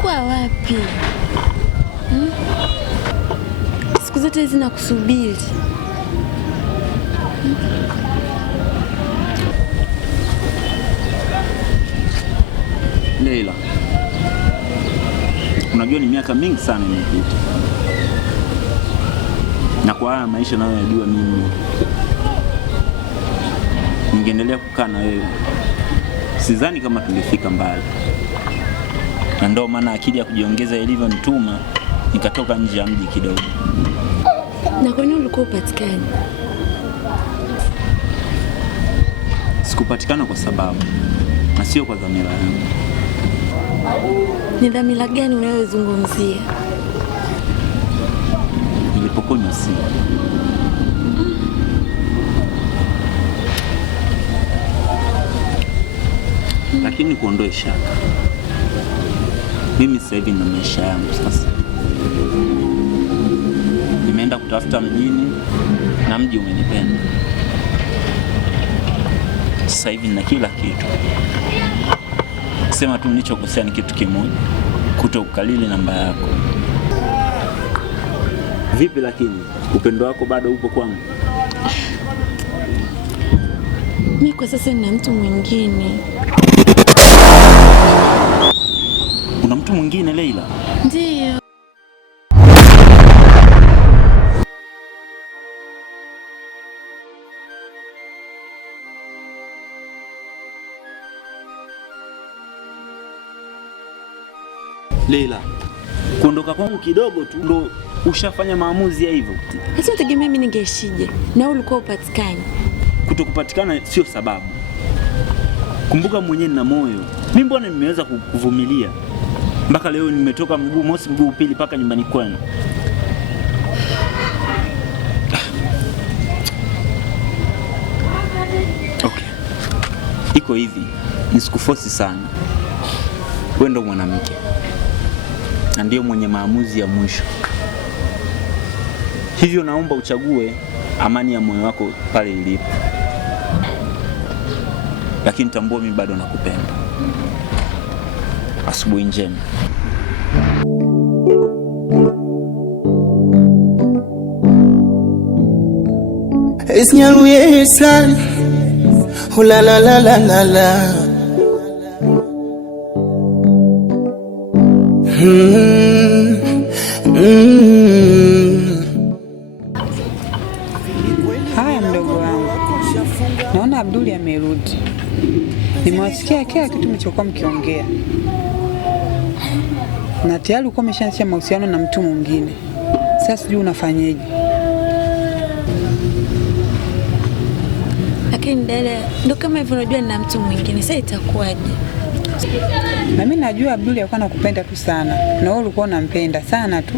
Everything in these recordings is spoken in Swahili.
Ulikuwa wapi? Siku zote zinakusubiri. Leila, unajua ni miaka mingi sana imepita, na kwa haya maisha nayo yajua mimi ningeendelea kukaa na wewe, sidhani kama tungefika mbali, na ndio maana akili ya kujiongeza ilivyonituma nikatoka nje ya mji kidogo. Na kwa nini ulikuwa upatikani? Sikupatikana kwa sababu, na sio kwa dhamira yangu. Ni dhamira gani unayozungumzia? Nilipokonywa simu. Lakini kuondoe shaka, mimi sasa hivi na maisha yangu sasa. Nimeenda kutafuta mjini na mji umenipenda. Sasa hivi na kila kitu. Sema tu nilichokosea ni kitu kimoja, kutokukalili namba yako. Vipi lakini upendo wako bado upo kwangu? Mimi kwa sasa nina mtu mwingine. Una mtu mwingine Leila? Ndio. Leila, kuondoka kwangu kidogo tu ndo ushafanya maamuzi ya hivyo? Hata utegemea mimi ningeishije na ulikuwa upatikani? Kutokupatikana sio sababu. Kumbuka mwenyewe nina moyo. Mimi mbona nimeweza kuvumilia mpaka leo, nimetoka mguu mosi mguu pili mpaka nyumbani kwenu. Okay. Iko hivi, nisikufosi sana. Wewe ndo mwanamke na ndio mwenye maamuzi ya mwisho. Hivyo naomba uchague amani ya moyo wako pale ilipo. Lakini tambua mimi bado nakupenda. Asubuhi njema. Esnyaluye san. La la la la la la. Haya mdogo wangu, naona Abduli amerudi. Nimewasikia kila kitu mlichokuwa mkiongea, na tayari uko umeshaanzisha mahusiano na mtu mwingine. Sasa sijui unafanyaje. Lakini dada, ndo kama hivyo unajua na mtu mwingine, sasa itakuwaje? Na mimi najua Abduli alikuwa anakupenda tu sana, na wewe ulikuwa unampenda sana tu.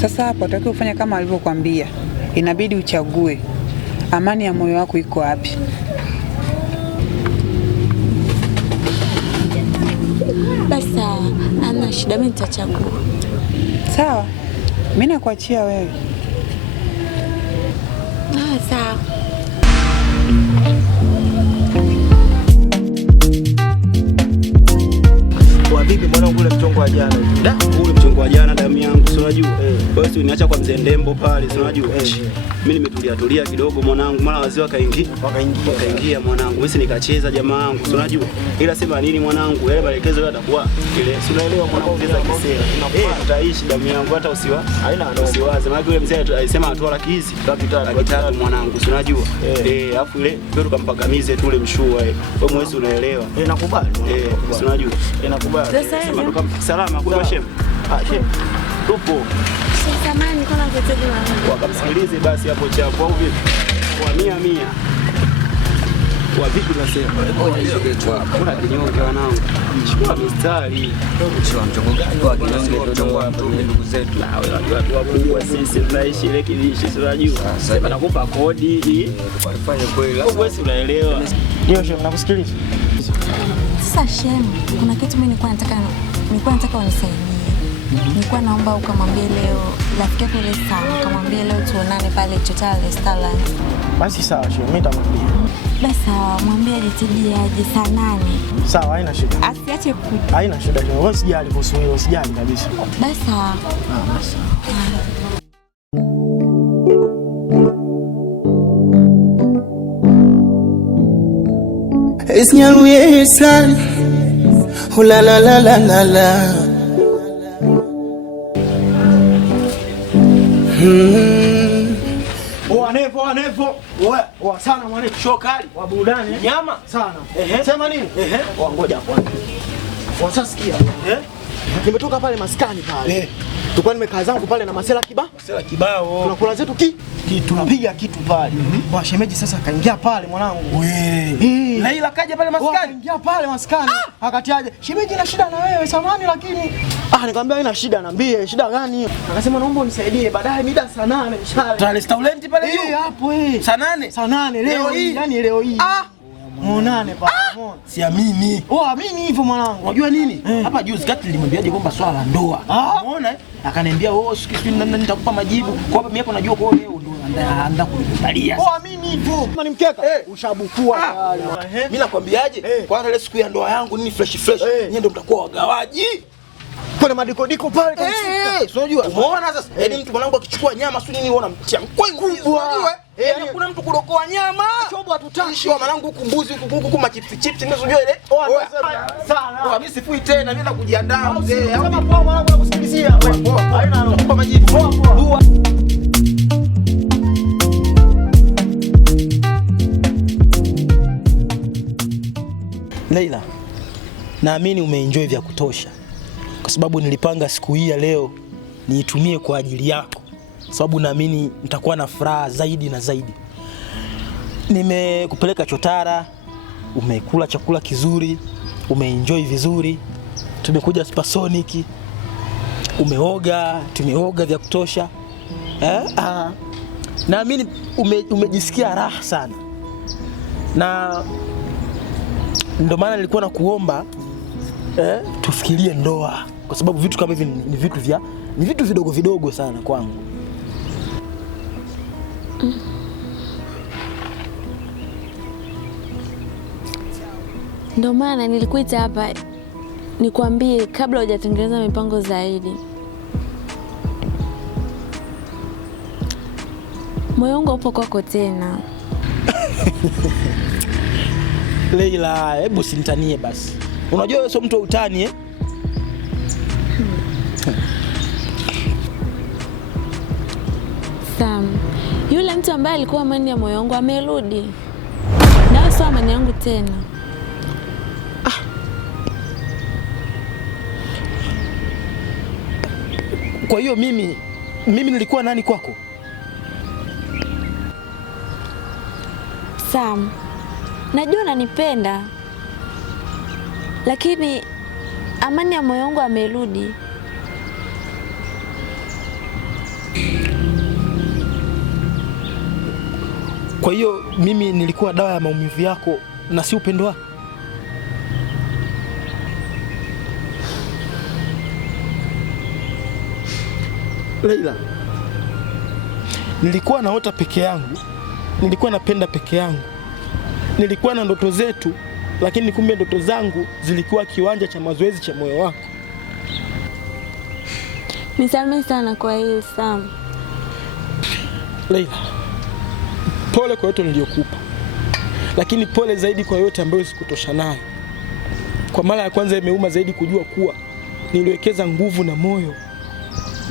Sasa hapo utakiwa ufanye kama alivyokuambia. Inabidi uchague amani ya moyo wako iko wapi. Basi ana shida, mimi nitachagua. Sawa, mimi nakuachia wewe. Sawa. Kwa vipi mwanangu ule mchongo wa jana? Ule mchongo wa jana damu yangu, si unajua? Wewe si uniacha kwa mzee Ndembo pale, si unajua? Mimi nimetulia kidogo mwanangu, mara wazee wakaingia mwanangu. Mimi si nikacheza jamaa wangu, si unajua? Ila sema nini mwanangu, yale maelekezo yote atakuwa ile. Si unaelewa mwanangu, pesa kisera. Tutaishi damu yangu, hata usiwaze. Maana yule mzee alisema atoa laki hizi, laki tatu mwanangu, si unajua? Alafu ile ndio tukampagamize tu ule mshua wewe. Wewe mwezi unaelewa. Nakubali. Si unajua? Nakubali. Sema ndo salama kwa shem. Shem. Tupo. Samahani kuna kuteje wangu. Wakamsikilize basi hapo chapo au vipi? Kwa 100. Kwa vipi unasema? Kuna kinyonge wanangu. Chukua mistari. Chukua mchongo gani kwa kinyonge ndio wa ndugu zetu. Watu wakubwa sisi tunaishi ile kilishi tunajua. Sasa nakupa kodi hii. Fanye kweli. Wewe si unaelewa. Ndio shem, nakusikiliza. Sasa shem, kuna kitu mimi nilikuwa nataka unisaidie. Nilikuwa naomba ukamwambie leo rafiki yako Lesa, ukamwambie leo tuonane pale Total Restaurant. Basi sawa shem, mimi nitamwambia. Basi mwambie ajitibie aje saa 8. Sawa, haina shida. Asiache kuja. Haina shida. Wewe usijali kuhusu hilo, usijali kabisa. Basi sawa. Basi. Esnyaluye san. La la la la la la. Nevo. Oa sana mwanetu. Shokali. Wa burudani. Nyama sana. Sema nini? Ngoja kwanza. Wasasikia. Nimetoka pale maskani pale. Tulikuwa nimekaa zangu pale na Masela kibao. Tunakula zetu tunapiga kitu pale. Kwa shemeji sasa kaingia pale mwanangu. Laila kaja pale maskani. Kaingia pale maskani. Akatiaje? Shemeji na shida na wewe samani lakini nikamwambia haina shida, niambie shida gani? Akasema naomba unisaidie baadaye mida saa 8 mshale. Tuna restaurant pale juu. Hapo saa 8. Saa 8 leo hii. Yaani leo hii. Muonane pale. Siamini. Amini hivyo mwanangu. Unajua nini? Hapa juzi kati nilimwambiaje kwamba swala la ndoa. Umeona? Akaniambia nitakupa majibu. Kwa sababu mimi hapo najua kwa leo ndo anaanza kunikubalia. Amini hivyo. Kama ni mkeka ushabukua tayari. Mimi nakwambiaje? Kwanza ile siku ya ndoa yangu nini fresh. Nyinyi ndio mtakuwa wagawaji. Kuna madikodiko pale kabisa. Unajua? Umeona sasa? Yaani mtu mwanangu akichukua nyama sio nini unaona mtia mkwai kubwa. Yaani kuna mtu kudokoa nyama. Chobo hatutaki. Shio mwanangu huku mbuzi huku machipsi ndio unajua ile. Sana. Mimi sifui tena, mimi nakujiandaa mzee. Kama poa mwanangu nakusikilizia. Haina nakupa majibu. Poa. Leila, naamini umeenjoy vya kutosha. Kwa sababu nilipanga siku hii ya leo niitumie kwa ajili yako. Sababu naamini nitakuwa na furaha zaidi na zaidi. Nimekupeleka Chotara, umekula chakula kizuri, umeenjoy vizuri. Tumekuja Supersonic, tumeoga vya kutosha. Naamini umejisikia raha sana. Na ndio maana nilikuwa nakuomba tufikirie ndoa, kwa sababu vitu kama hivi ni vitu vidogo sana kwangu. Ndio maana nilikuita hapa nikwambie kabla hujatengeneza mipango zaidi. Moyo wangu upo kwako tena. Leila, hebu simtanie basi. Unajua wewe sio mtu wa utani Sam, yule mtu ambaye alikuwa amani ya moyo wangu amerudi. Na sio amani yangu tena. Kwa hiyo mimi nilikuwa nani kwako? Sam, najua unanipenda. Lakini amani ya moyo wangu amerudi. Kwa hiyo mimi nilikuwa dawa ya maumivu yako na si upendo wako? Leila, nilikuwa naota peke yangu, nilikuwa napenda peke yangu, nilikuwa na ndoto zetu, lakini kumbe ndoto zangu zilikuwa kiwanja cha mazoezi cha moyo wako. Nisamehe sana kwa hili Sam. Leila, pole kwa yote niliyokupa, lakini pole zaidi kwa yote ambayo sikutosha nayo. Kwa mara ya kwanza imeuma zaidi kujua kuwa niliwekeza nguvu na moyo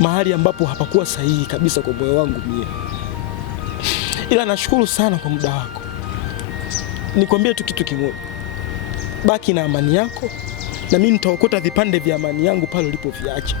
mahali ambapo hapakuwa sahihi kabisa kwa moyo wangu mie. Ila nashukuru sana kwa muda wako. Nikwambie tu kitu kimoja. Baki na amani yako na mimi nitaokota vipande vya amani yangu pale ulipoviacha.